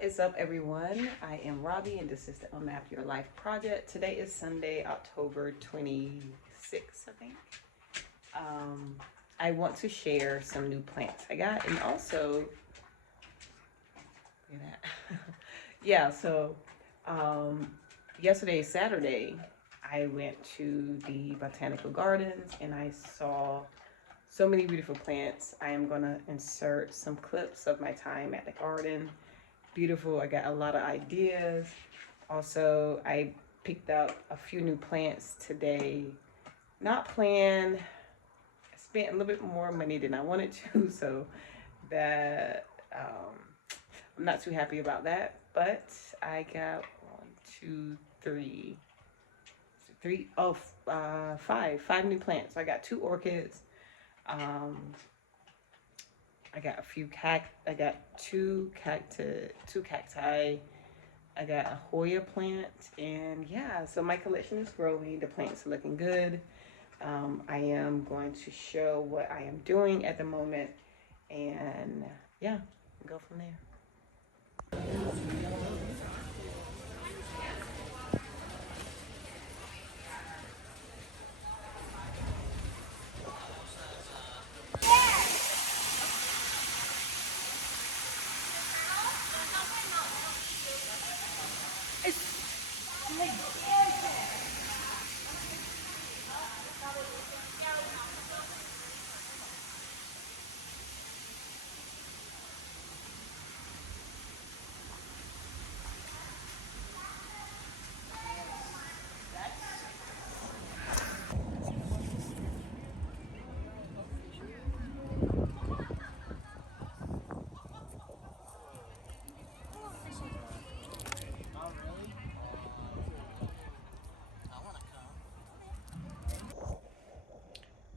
What is up, everyone? I am Robbie, and this is the Unmap Your Life project. Today is Sunday, October 26th, I think. I want to share some new plants I got, and also, look at that. Yeah, so yesterday, Saturday, I went to the botanical gardens and I saw so many beautiful plants. I am going to insert some clips of my time at the garden. Beautiful. I got a lot of ideas. Also, I picked up a few new plants today. Not planned. I spent a little bit more money than I wanted to, so that I'm not too happy about that. But I got five new plants. I got two orchids. I got a few I got two cacti. I got a Hoya plant, and yeah, so my collection is growing. The plants are looking good. I am going to show what I am doing at the moment, and yeah, go from there.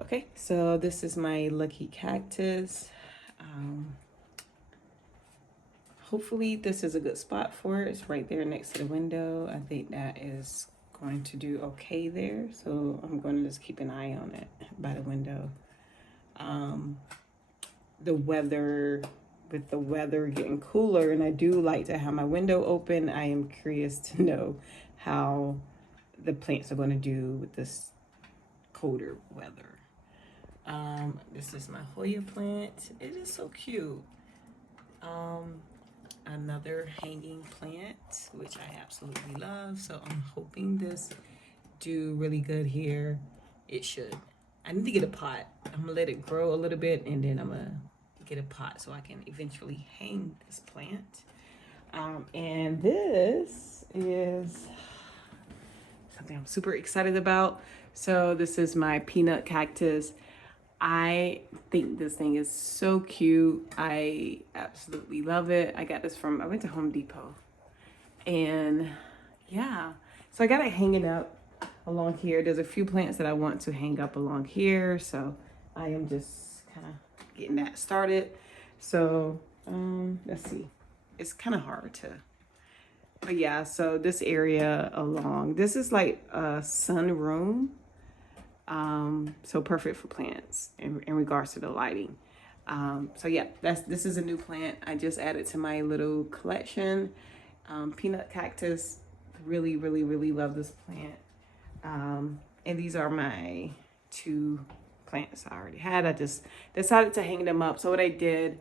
Okay, so this is my lucky cactus. Hopefully this is a good spot for it. It's right there next to the window. I think that is going to do okay there. So I'm going to just keep an eye on it by the window. With the weather getting cooler, and I do like to have my window open, I am curious to know how the plants are going to do with this colder weather. This is my Hoya plant. It is so cute. Another hanging plant, which I absolutely love. So I'm hoping this do really good here. It should. I need to get a pot. I'm gonna let it grow a little bit, and then I'm gonna get a pot so I can eventually hang this plant. And this is something I'm super excited about. So this is my peanut cactus. I think this thing is so cute. I absolutely love it. I went to Home Depot. And yeah, so I got it hanging up along here. There's a few plants that I want to hang up along here. So I am just kind of getting that started. So let's see. It's kind of hard to, but yeah, so this area this is like a sunroom. So perfect for plants in regards to the lighting. So yeah, this is a new plant I just added to my little collection. Peanut cactus. Really, really, really love this plant. And these are my two plants I already had. I just decided to hang them up. So what I did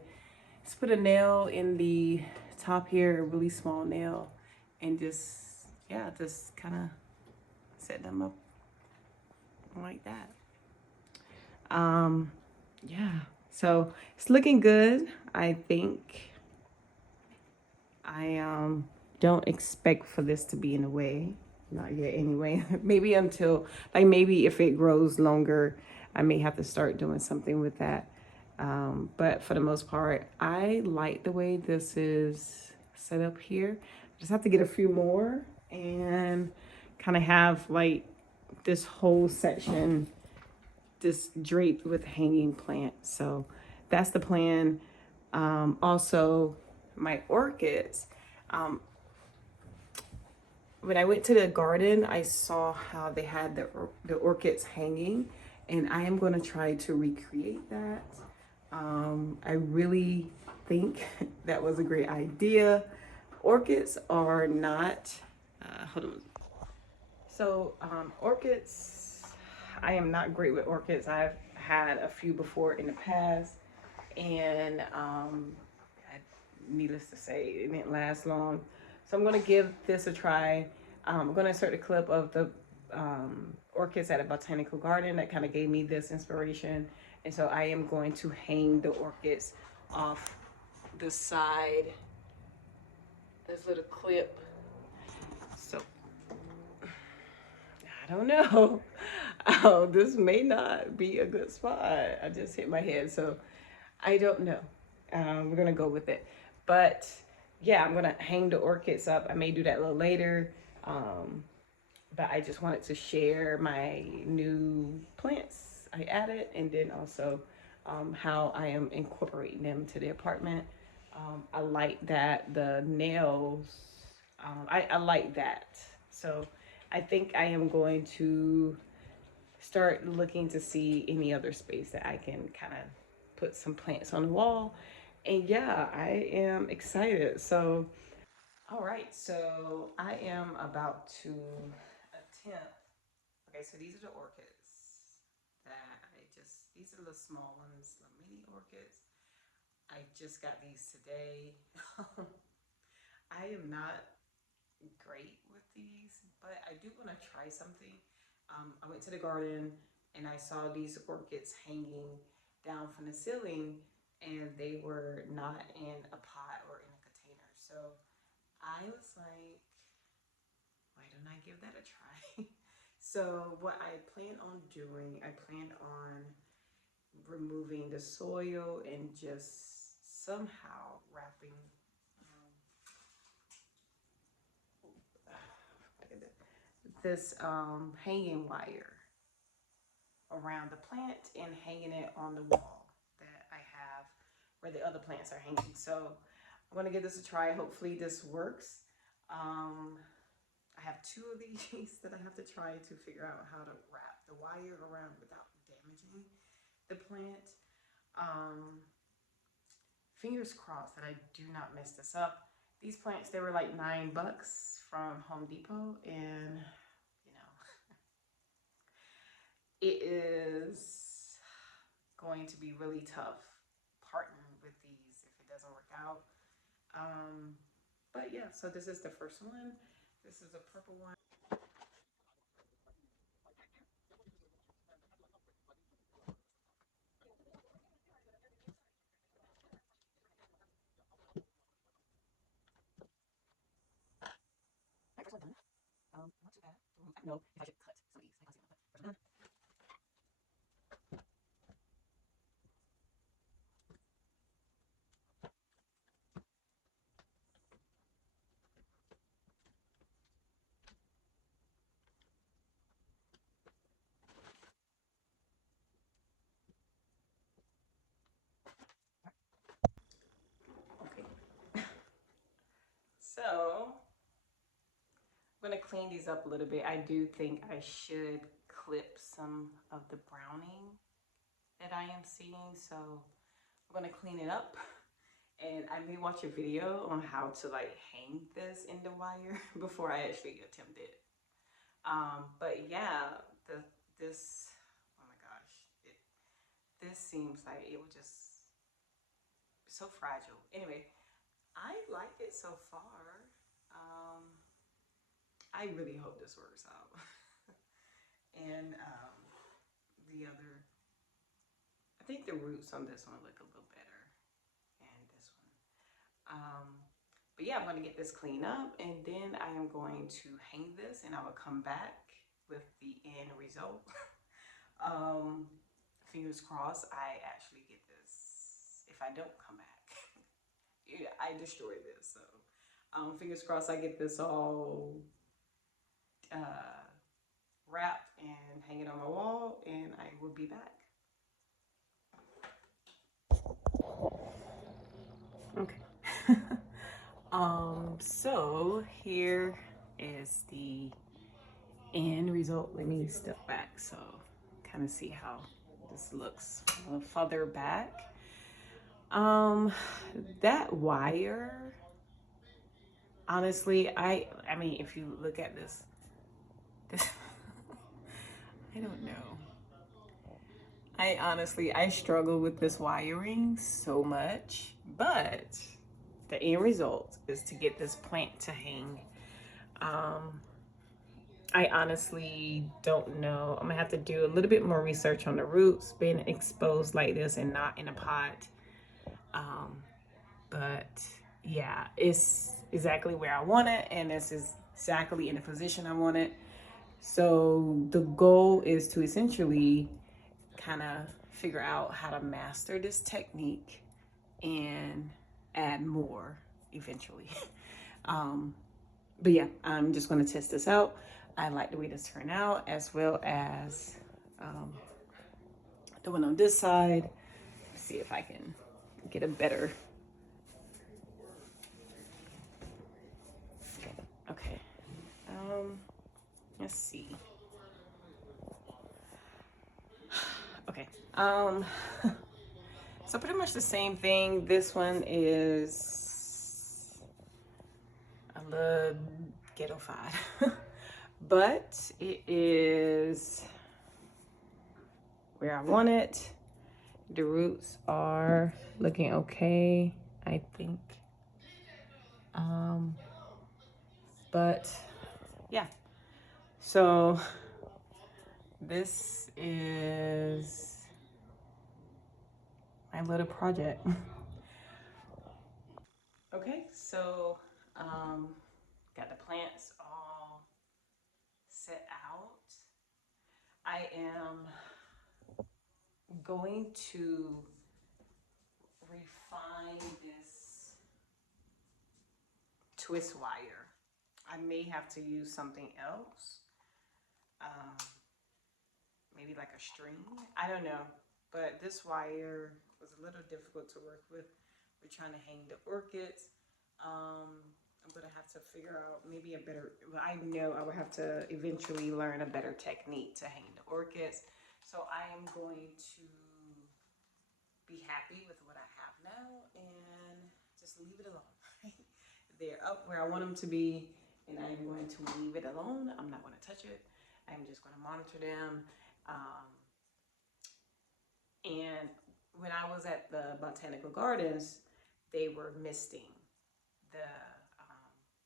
is put a nail in the top here, a really small nail, and just kind of set them up like that. Yeah, so it's looking good. I think I don't expect for this to be in the way, not yet anyway. Maybe maybe if it grows longer, I may have to start doing something with that. But for the most part, I like the way this is set up here. Just have to get a few more and kind of have like this whole section just draped with hanging plants. So that's the plan. Also, my orchids. When I went to the garden, I saw how they had the orchids hanging, and I am going to try to recreate that. I really think that was a great idea. Orchids are not, hold on. So orchids, I am not great with orchids. I've had a few before in the past, and needless to say, it didn't last long. So I'm gonna give this a try. I'm gonna insert a clip of the orchids at a botanical garden that kind of gave me this inspiration. And so I am going to hang the orchids off the side. This little clip. So I don't know. Oh, this may not be a good spot. I just hit my head, so I don't know. We're gonna go with it. But yeah, I'm gonna hang the orchids up. I may do that a little later. But I just wanted to share my new plants I added, and then also how I am incorporating them to the apartment. I like that the nails, I like that. So I think I am going to start looking to see any other space that I can kind of put some plants on the wall. And yeah, I am excited. So, all right, so I am about to attempt. Okay, so these are the orchids that these are the small ones, the mini orchids. I just got these today. I am not great with these, but I do want to try something. I went to the garden and I saw these orchids hanging down from the ceiling, and they were not in a pot or in a container. So I was like, why don't I give that a try? So what I plan on doing, I plan on removing the soil and just somehow wrapping this hanging wire around the plant and hanging it on the wall that I have where the other plants are hanging. So I'm gonna give this a try. Hopefully this works. I have two of these that I have to try to figure out how to wrap the wire around without damaging the plant. Fingers crossed that I do not mess this up. These plants, they were like $9 from Home Depot, and you know, it is going to be really tough partnering with these if it doesn't work out. But yeah, so this is the first one. This is a purple one. My first one done. Not too bad. I don't know if I should cut some of these. I can't see them, but first one done. Okay. So I'm gonna clean these up a little bit. I do think I should clip some of the browning that I am seeing. So I'm gonna clean it up, and I may watch a video on how to like hang this in the wire before I actually attempt it. But yeah, this, oh my gosh, this seems like it would just be so fragile. Anyway, I like it so far. I really hope this works out. And the other, I think the roots on this one look a little better, and this one. But yeah, I'm going to get this cleaned up, and then I am going to hang this, and I will come back with the end result. Fingers crossed I actually get this. If I don't come back, yeah, I destroy this. So fingers crossed I get this all wrapped and hang it on my wall, and I will be back. Okay. So here is the end result. Let me step back so kind of see how this looks further back. That wire honestly, I mean, if you look at this I don't know. I struggle with this wiring so much, but the end result is to get this plant to hang. Um, I honestly don't know. I'm gonna have to do a little bit more research on the roots being exposed like this and not in a pot. Um, but yeah, it's exactly where I want it, and this is exactly in the position I want it. So the goal is to essentially kind of figure out how to master this technique and add more eventually. um, but yeah, I'm just going to test this out. I like the way this turned out, as well as um, the one on this side. Let's see if I can get a better. Okay. Let's see. Okay. So pretty much the same thing. This one is a little ghetto-fied, but it is where I want it. The roots are looking okay, I think. But yeah, so this is my little project. Okay, so got the plants all set out. I am going to refine this twist wire. I may have to use something else, um, maybe like a string. I don't know, but this wire was a little difficult to work with. We're trying to hang the orchids. I'm gonna have to figure out maybe a better, well, I know I would have to eventually learn a better technique to hang the orchids. So I am going to be happy with what I have now and just leave it alone. They're up where I want them to be, and I'm going to leave it alone. I'm not going to touch it. I'm just going to monitor them. And when I was at the botanical gardens, they were misting. The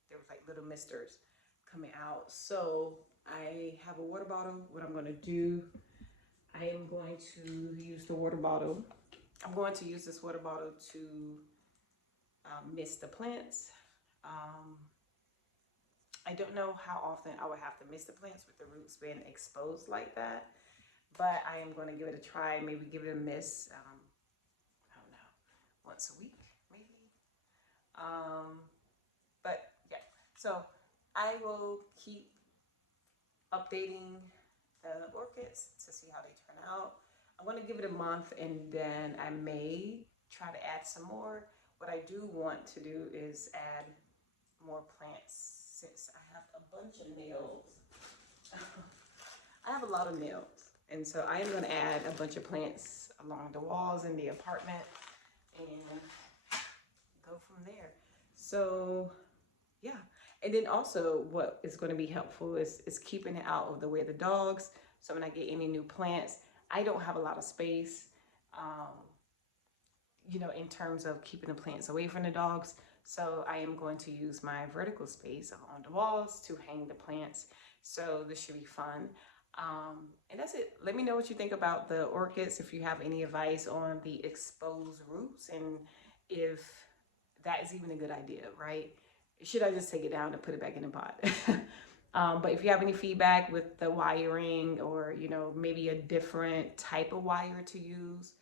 there was like little misters coming out. So I have a water bottle. What I'm going to do, I am going to use the water bottle. I'm going to use this water bottle to mist the plants. I don't know how often I would have to mist the plants with the roots being exposed like that, but I am going to give it a try. Maybe give it a miss. I don't know, once a week, maybe. But yeah, so I will keep updating the orchids to see how they turn out. I'm going to give it a month, and then I may try to add some more. What I do want to do is add more plants since I have a bunch of nails. I have a lot of nails, and so I am going to add a bunch of plants along the walls in the apartment and go from there. So yeah, and then also what is going to be helpful is keeping it out of the way of the dogs. So when I get any new plants, I don't have a lot of space, um, in terms of keeping the plants away from the dogs. So I am going to use my vertical space on the walls to hang the plants. So this should be fun. And that's it. Let me know what you think about the orchids, if you have any advice on the exposed roots, and if that is even a good idea, right? Should I just take it down and put it back in the pot? But if you have any feedback with the wiring, or maybe a different type of wire to use,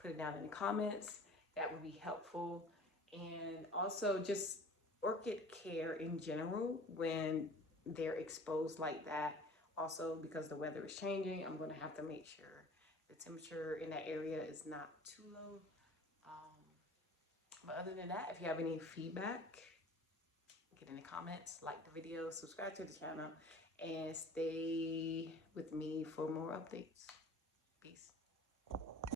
put it down in the comments. That would be helpful. And also just orchid care in general when they're exposed like that. Also, because the weather is changing, I'm going to have to make sure the temperature in that area is not too low. But other than that, if you have any feedback, get in the comments, like the video, subscribe to the channel, and stay with me for more updates. Peace.